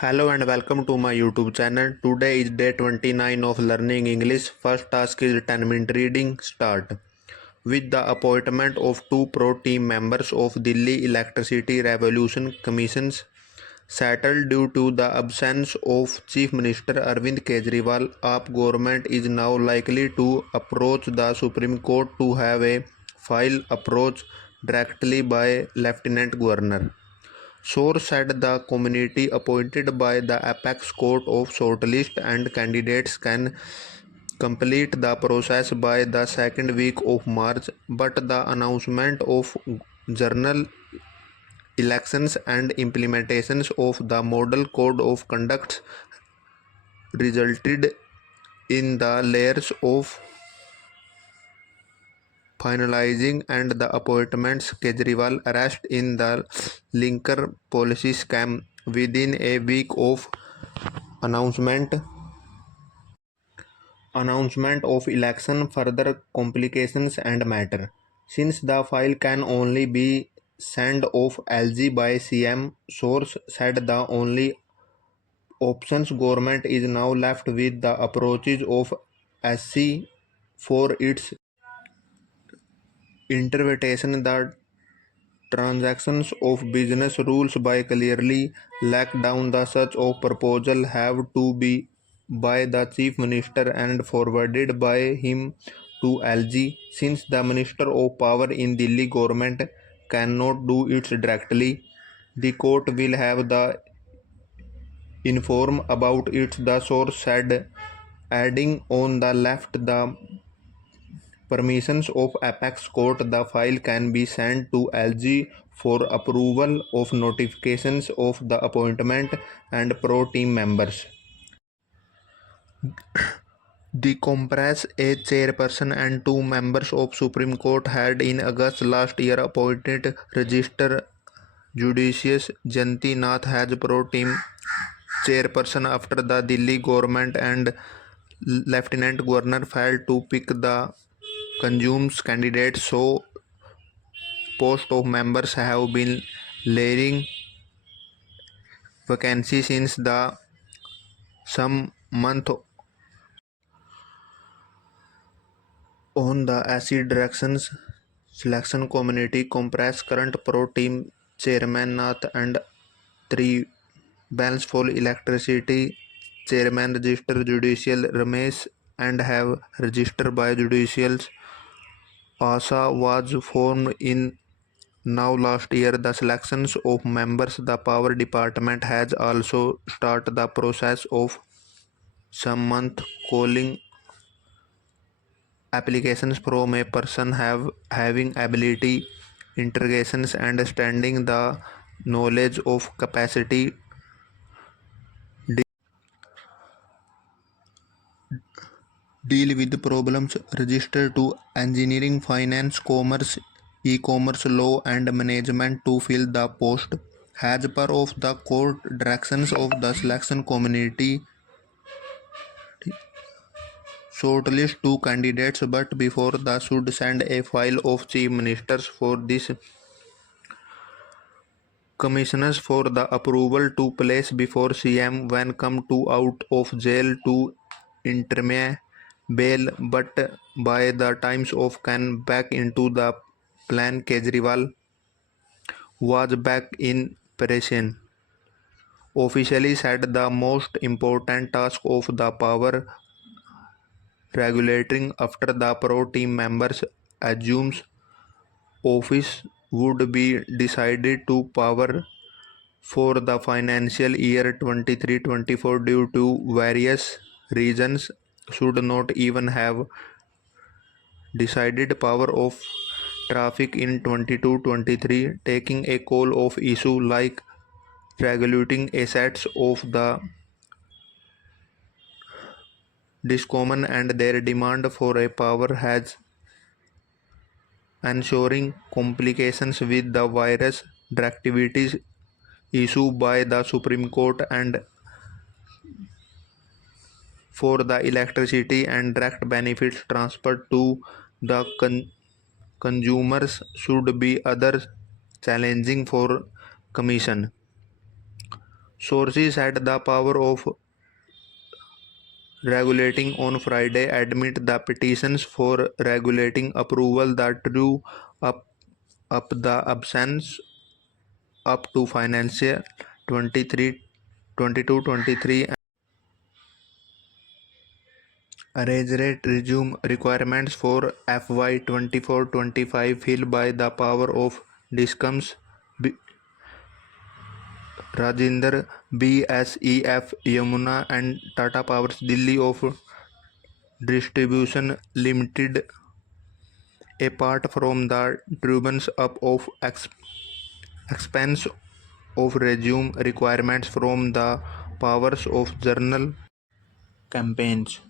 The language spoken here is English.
Hello and welcome to my YouTube channel. Today is day 29 of learning English. First task is 10-minute reading. Start. With the appointment of two pro team members of Delhi Electricity Revolution Commissions settled due to the absence of Chief Minister Arvind Kejriwal, AAP government is now likely to approach the Supreme Court to have a file approach directly by Lieutenant Governor. Source said the committee appointed by the apex court of shortlist and candidates can complete the process by the second week of March, but the announcement of general elections and implementations of the model code of conduct resulted in the layers of finalizing and the appointments. Kejriwal arrest in the linker policy scam within a week of announcement of election. Further complications and matter. Since the file can only be sent off LG by CM, source said the only options government is now left with the approaches of SC for its interpretation. The transactions of business rules by clearly lack down the such of proposal have to be by the chief minister and forwarded by him to LG. Since the minister of power in Delhi government cannot do it directly, the court will have the inform about it, the source said, adding on the left the permissions of apex court, the file can be sent to LG for approval of notifications of the appointment and pro team members. The compress, a chairperson and two members of Supreme Court had in August last year appointed Register Judicious Janti Nath as pro team chairperson after the Delhi government and Lieutenant Governor failed to pick the consumes candidates, so posts of members have been layering vacancy since the some month on the SC directions selection committee compress current pro team chairman Nath and three balance for electricity chairman register judicial Ramesh and have registered by judicials. ASA was formed in now last year. The selections of members, the power department has also started the process of some month calling applications from a person having ability, integrations, understanding the knowledge of capacity deal with problems registered to engineering, finance, commerce, e-commerce, law and management to fill the post. As per of the court directions of the selection committee, shortlist two candidates, but before the should send a file of chief ministers for this commissioners for the approval to place before CM when come to out of jail to intermediate bail, but by the times of can back into the plan. Kejriwal was back in prison. Officially said the most important task of the power regulating after the pro team members assumes office would be decided to power for the financial year 23-24 due to various reasons should not even have decided power of traffic in 22-23, taking a call of issue like regulating assets of the discommon and their demand for a power has ensuring complications with the virus directivities issued by the Supreme Court and for the electricity and direct benefits transferred to the consumers should be other challenging for commission. Sources had the power of regulating on Friday admit the petitions for regulating approval that drew up the absence up to financial 23 22 23 Arrears rate resume requirements for FY 24-25 filled by the power of Discoms Rajinder BSEF Yamuna and Tata Power's Delhi of Distribution Limited. Apart from the turbines up of expense of resume requirements from the powers of journal campaigns.